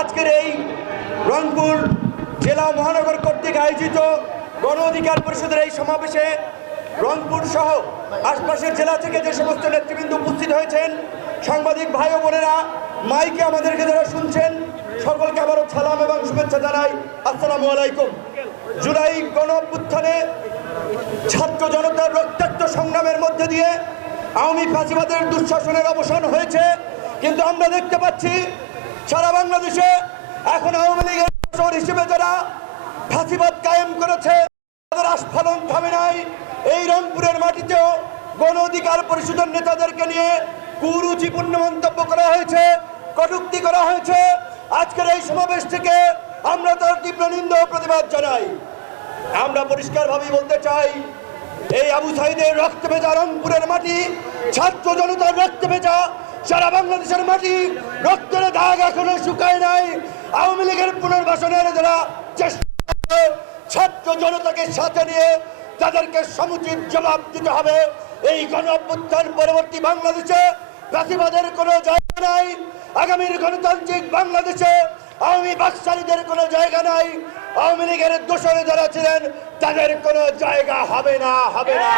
আজকের এই রংপুর জেলা মহানগর কর্তৃক আয়োজিত গণ অধিকার পরিষদের এই সমাবেশে রংপুর সহ আশপাশের জেলা থেকে যে সমস্ত নেতৃবৃন্দ উপস্থিত হয়েছেন, সাংবাদিক ভাই ও বোনেরা, মাইকে আমাদেরকে যারা শুনছেন, সকলকে আবারও সালাম এবং শুভেচ্ছা জানাই। আসসালামু আলাইকুম। জুলাই গণ অভ্যুত্থানে ছাত্র জনতার রক্তাক্ত সংগ্রামের মধ্যে দিয়ে আওয়ামী ফাঁসিবাদের দুঃশাসনের অবসান হয়েছে। কিন্তু আমরা দেখতে পাচ্ছি সারা বাংলাদেশে এখন আওয়ামী লীগের দোসর হিসেবে যারা ফাঁসিবাদ কায়েম করেছে, তাদের আস্ফালন থামে নাই। এই রংপুরের মাটিতেও গণ অধিকার পরিষদের নেতাদেরকে নিয়ে কুরুচিপূর্ণ মন্তব্য করা হয়েছে, কটুক্তি করা হয়েছে। আজকের এই সমাবেশ থেকে আমরা তার তীব্র নিন্দা প্রতিবাদ জানাই। আমরা পরিষ্কারভাবে বলতে চাই, এই আবু সাইদের রক্ত ভেজা রংপুরের মাটি, ছাত্র জনতার রক্ত ভেজা সারা বাংলাদেশের মাটি রক্তের দাগ এখনও শুকায় নাই। আওয়ামী লীগের পুনর্বাসনের যারা চেষ্টা ছাত্র জনতাকে সাথে নিয়ে তাদেরকে সমুচিত জবাব দিতে হবে। এই গণ পরবর্তী বাংলাদেশে ফাঁসিবাদের কোনো জায়গা নাই। আগামীর গণতান্ত্রিক বাংলাদেশে আওয়ামী বাকশালীদের কোনো জায়গা নাই। আওয়ামী লীগের দোষরে যারা ছিলেন তাদের কোনো জায়গা হবে না হবে না।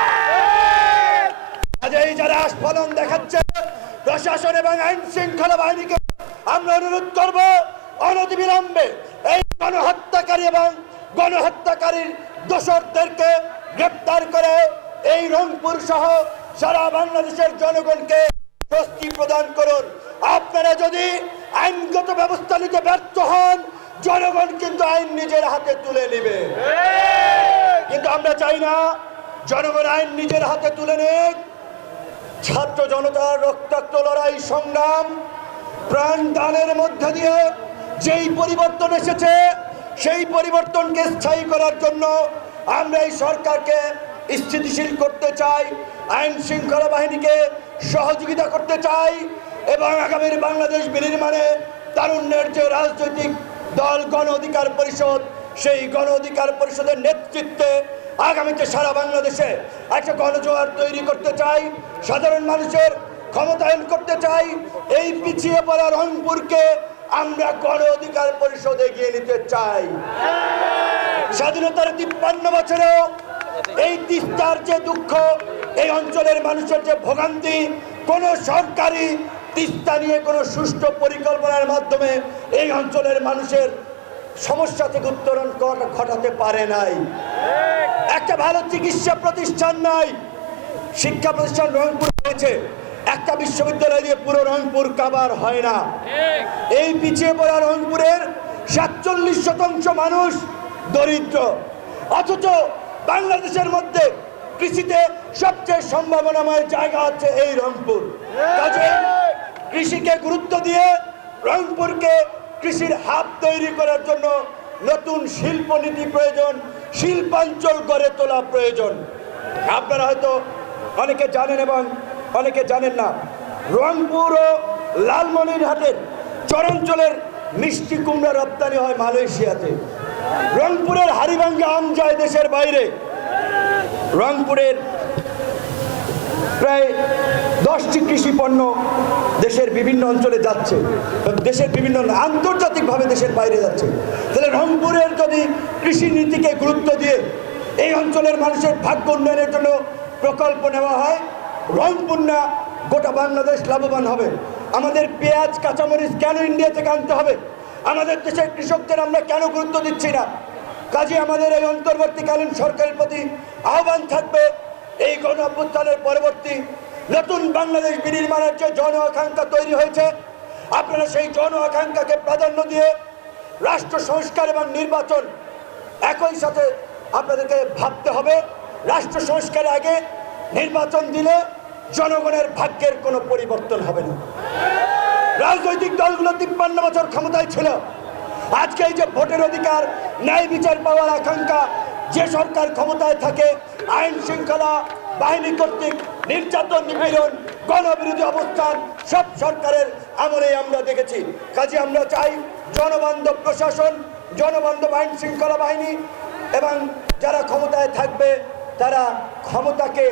কাজেই যারা আস্ফলন দেখাচ্ছে প্রশাসন এবং আইন শৃঙ্খলা বাহিনীকে আমরা অনুরোধ করব অনতিবিলম্বে এই গণহত্যাকারী এবং গণহত্যাকারীর দোষরদেরকে গ্রেপ্তার করে এই রংপুর সহ সারা বাংলাদেশের জনগণকে স্বস্তি প্রদান করুন। আপনারা যদি আইনগত ব্যবস্থা নিতে ব্যর্থ হন জনগণ কিন্তু আইন নিজের হাতে তুলে নেবে। কিন্তু আমরা চাই না জনগণ আইন নিজের হাতে তুলে নেক। ছাত্র জনতার রক্তাক্ত লড়াই সংগ্রাম প্রাণ দানের মধ্যে দিয়ে যেই পরিবর্তন এসেছে, সেই পরিবর্তনকে স্থায়ী করার জন্য আমরা এই সরকারকে স্থিতিশীল করতে চাই, আইন শৃঙ্খলা বাহিনীকে সহযোগিতা করতে চাই এবং আগামীর বাংলাদেশ বিনির্মাণে তারুণ্যের যে রাজনৈতিক দল গণ অধিকার পরিষদ, সেই গণ অধিকার পরিষদের নেতৃত্বে আগামীতে সারা বাংলাদেশে একটা গণজোয়ার তৈরি করতে চাই, সাধারণ মানুষের ক্ষমতায়ন করতে চাই। এই পিছিয়ে পড়া রংপুরকে আমরা গণ অধিকার পরিষদ এগিয়ে নিতে চাই। স্বাধীনতার তিপ্পান্ন বছরেও এই তিস্তার যে দুঃখ, এই অঞ্চলের মানুষের যে ভোগান্তি, কোন সরকারি তিস্তা নিয়ে কোনো সুষ্ঠু পরিকল্পনার মাধ্যমে এই অঞ্চলের মানুষের সমস্যা থেকে উত্তরণ ঘটা- ঘটাতে পারে নাই। একটা ভালো চিকিৎসা প্রতিষ্ঠান নাই, শিক্ষা প্রতিষ্ঠান রংপুর হয়েছে একটা বিশ্ববিদ্যালয় দিয়ে পুরো রংপুর কাবার হয় না। এই পিছিয়ে পড়া রংপুরের সাতচল্লিশ শতাংশ মানুষ দরিদ্র। অথচ বাংলাদেশের মধ্যে কৃষিতে সবচেয়ে সম্ভাবনাময় জায়গা হচ্ছে এই রংপুর। কৃষিকে গুরুত্ব দিয়ে রংপুরকে কৃষির হাব তৈরি করার জন্য নতুন শিল্প নীতি প্রয়োজন শিল্পাঞ্চল গড়ে তোলা প্রয়োজন। আপনারা হয়তো অনেকে জানেন এবং অনেকে জানেন না, রংপুর ও লালমনিরহাটের চরাঞ্চলের মিষ্টি কুমড়া রপ্তানি হয় মালয়েশিয়াতে। রংপুরের হারিভাঙ্গা আম যায় দেশের বাইরে। রংপুরের প্রায় দশটি কৃষি পণ্য দেশের বিভিন্ন অঞ্চলে যাচ্ছে, দেশের বিভিন্ন আন্তর্জাতিকভাবে দেশের বাইরে যাচ্ছে। তাহলে রংপুরের যদি কৃষি নীতিকে গুরুত্ব দিয়ে এই অঞ্চলের মানুষের ভাগ্য উন্নয়নের জন্য প্রকল্প নেওয়া হয়, রংপুর না, গোটা বাংলাদেশ লাভবান হবে। আমাদের পেঁয়াজ, কাঁচামরিচ কেন ইন্ডিয়া থেকে আনতে হবে? আমাদের দেশের কৃষকদের আমরা কেন গুরুত্ব দিচ্ছি না? কাজে আমাদের এই অন্তর্বর্তীকালীন সরকারের প্রতি আহ্বান থাকবে, এই গণ পরবর্তী নতুন বাংলাদেশ বিনির্মাণের যে জন আকাঙ্ক্ষা তৈরি হয়েছে, আপনারা সেই জন আকাঙ্ক্ষাকে প্রাধান্য দিয়ে রাষ্ট্র সংস্কার এবং নির্বাচন একই সাথে আপনাদেরকে ভাবতে হবে। রাষ্ট্র সংস্কারের আগে নির্বাচন দিলে জনগণের ভাগ্যের কোনো পরিবর্তন হবে না। রাজনৈতিক দলগুলো তিপ্পান্ন বছর ক্ষমতায় ছিল। আজকে এই যে ভোটের অধিকার, ন্যায় বিচার পাওয়ার আকাঙ্ক্ষা, যে সরকার ক্ষমতায় থাকে, আইন শৃঙ্খলা বাহিনী কর্তৃক নির্যাতন, নিপীড়ন, গণবিরোধী অবস্থান, সব সরকারের আমলেই আমরা দেখেছি। কাজে আমরা চাই জনবান্ধব প্রশাসন, জনবান্ধব আইন শৃঙ্খলা বাহিনী এবং যারা ক্ষমতায় থাকবে, তারা ক্ষমতাকে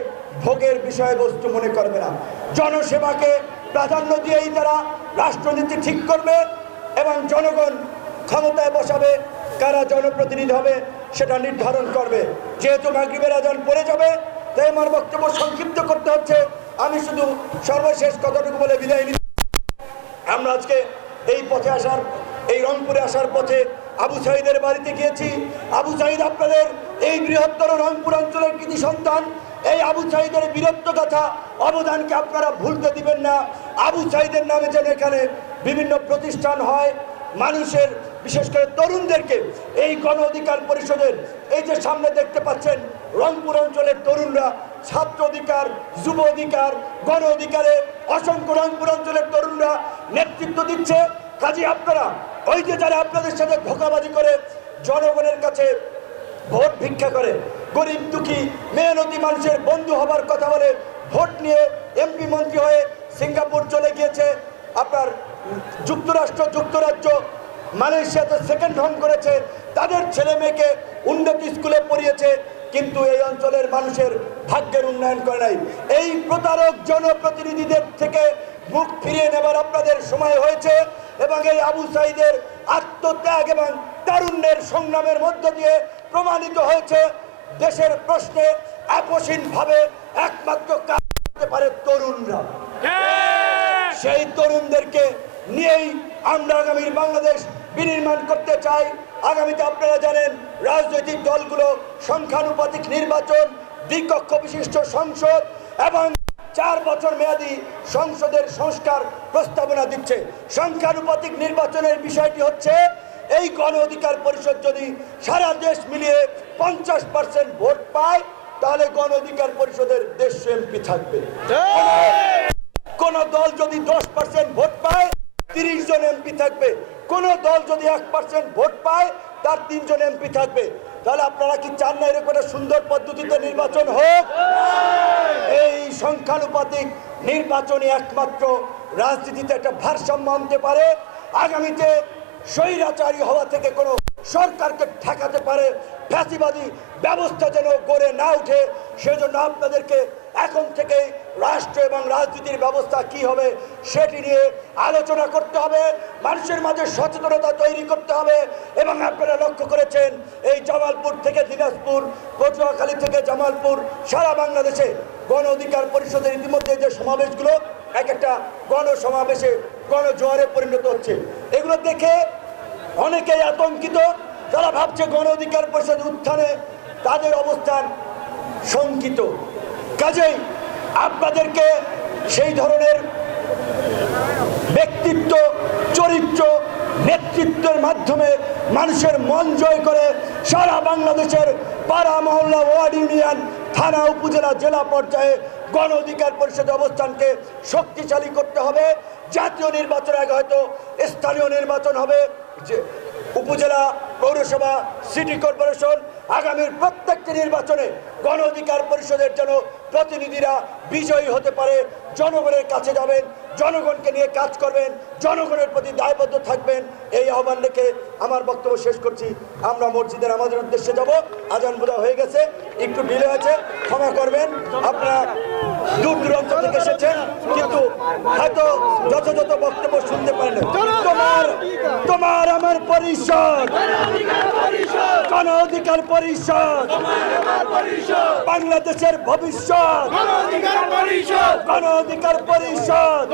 ভোগের বিষয়বস্তু মনে করবে না। জনসেবাকে প্রাধান্য দিয়েই তারা রাষ্ট্রনীতি ঠিক করবে এবং জনগণ ক্ষমতায় বসাবে, কারা জনপ্রতিনিধি হবে সেটা নির্ধারণ করবে। যেহেতু মাগরিবের আজান পড়ে যাবে তাই আমার বক্তব্য সংক্ষিপ্ত করতে হচ্ছে। আমি শুধু সর্বশেষ কথাটুকু বলে বিদায় নিচ্ছি। আমরা আজকে এই পথে আসার, এই রংপুরে আসার পথে আবু সাহিদের বাড়িতে গিয়েছি। আবু সাইদ আপনাদের এই বৃহত্তর রংপুর অঞ্চলের কৃতি সন্তান। এই আবু সাহিদের বীরত্ব কথা অবদানকে আপনারা ভুলতে দিবেন না। আবু সাহিদের নামে যেন এখানে বিভিন্ন প্রতিষ্ঠান হয়, মানুষের, বিশেষ করে তরুণদেরকে এই গণ অধিকার পরিষদের এই যে সামনে দেখতে পাচ্ছেন রংপুর অঞ্চলের তরুণরা ছাত্র অধিকার, যুব অধিকার, গণ অধিকারে অসংখ্য রংপুর অঞ্চলের তরুণরা নেতৃত্ব দিচ্ছে। কাজে আপনারা, ওই যে যারা আপনাদের সাথে ধোকাবাজি করে জনগণের কাছে ভোট ভিক্ষা করে, গরিব দুঃখী, মেহনতি মানুষের বন্ধু হবার কথা বলে ভোট নিয়ে এমপি মন্ত্রী হয়ে সিঙ্গাপুর চলে গিয়েছে। আপনার যুক্তরাষ্ট্র, যুক্তরাজ্য, মালয়েশিয়াতে সেকেন্ড হোম করেছে। তাদের ছেলে মেয়েকে উন্নত স্কুলে পড়িয়েছে। কিন্তু এই অঞ্চলের মানুষের ভাগ্যের উন্নয়ন করে নাই। এই প্রতারক জনপ্রতিনিধিদের থেকে মুখ ফিরিয়ে নেবার আপনাদের সময় হয়েছে এবং এই আবু সাইদের আত্মত্যাগ এবং তারুণ্যের সংগ্রামের মধ্য দিয়ে প্রমাণিত হয়েছে। দেশের প্রশ্নে আপোষহীনভাবে একমাত্র কাজ করতে পারে তরুণরা। সেই তরুণদেরকে নিয়েই আমরা আগামীর বাংলাদেশ বিনির্মাণ করতে চাই। আগামীতে আপনারা জানেন রাজনৈতিক দলগুলো সংখ্যানুপাতিক নির্বাচন দ্বিকক্ষ বিশিষ্ট সংসদ এবং চার বছর মেয়াদী সংসদের সংস্কার প্রস্তাবনা দিচ্ছে। সংখ্যানুপাতিক নির্বাচনের বিষয়টি হচ্ছে এই গণ অধিকার পরিষদ যদি সারা দেশ মিলিয়ে পঞ্চাশ পার্সেন্ট ভোট পায় তাহলে গণ অধিকার পরিষদের দেশ এমপি থাকবে। কোন দল যদি দশ পার্সেন্ট ভোট পায় তিরিশ জন এমপি থাকবে। কোন দল যদি এক পার্সেন্ট ভোট পায়, তার তিনজন এমপি থাকবে। তাহলে আপনারা কি চান না এরকম সুন্দর পদ্ধতিতে নির্বাচন হোক? এই সংখ্যানুপাতিক নির্বাচনই একমাত্র রাজনীতিতে একটা ভারসাম্য আনতে পারে। আগামীতে স্বৈরাচারী হওয়া থেকে কোনো সরকারকে ঠেকাতে পারে। ফ্যাসিবাদী ব্যবস্থা যেন গড়ে না উঠে সেজন্য আপনাদেরকে এখন থেকেই রাষ্ট্র এবং রাজনীতির ব্যবস্থা কি হবে সেটি নিয়ে আলোচনা করতে হবে। মানুষের মাঝে সচেতনতা তৈরি করতে হবে এবং আপনারা লক্ষ্য করেছেন এই জামালপুর থেকে দিনাজপুর, পটুয়াখালী থেকে জামালপুর, সারা বাংলাদেশে গণ অধিকার পরিষদের ইতিমধ্যে যে সমাবেশগুলো, এক একটা গণ সমাবেশে গণজোয়ারে পরিণত হচ্ছে। এগুলো দেখে অনেকেই আতঙ্কিত তারা ভাবছে গণ অধিকার পরিষদ উত্থানে তাদের অবস্থান শঙ্কিত। কাজেই আপনাদেরকে সেই ধরনের ব্যক্তিত্ব, চরিত্র, নেতৃত্বের মাধ্যমে মানুষের মন জয় করে সারা বাংলাদেশের পাড়া মহল্লা, ওয়ার্ড ইউনিয়ন, থানা, উপজেলা, জেলা পর্যায়ে গণ অধিকার পরিষদ অবস্থানকে শক্তিশালী করতে হবে। জাতীয় নির্বাচনের আগে হয়তো স্থানীয় নির্বাচন হবে। যে উপজেলা পৌরসভা, সিটি কর্পোরেশন, আগামীর প্রত্যেকটি নির্বাচনে গণ অধিকার পরিষদের যেন প্রতিনিধিরা বিজয়ী হতে পারে, জনগণের কাছে যাবেন, জনগণকে নিয়ে কাজ করবেন, জনগণের প্রতি দায়বদ্ধ থাকবেন, এই আহ্বান রেখে আমার বক্তব্য শেষ করছি। আমরা মসজিদের আমাদের উদ্দেশ্যে যাব। আজান বোঝা হয়ে গেছে। একটু ডিলে আছে, ক্ষমা করবেন। আপনারা দূর দূরান্ত থেকে এসেছেন, কিন্তু হয়তো যথাযথ বক্তব্য শুনতে পারেন আমার পরিষদ। গণ অধিকার পরিষদ। বাংলাদেশের ভবিষ্যৎ। গণ অধিকার পরিষদ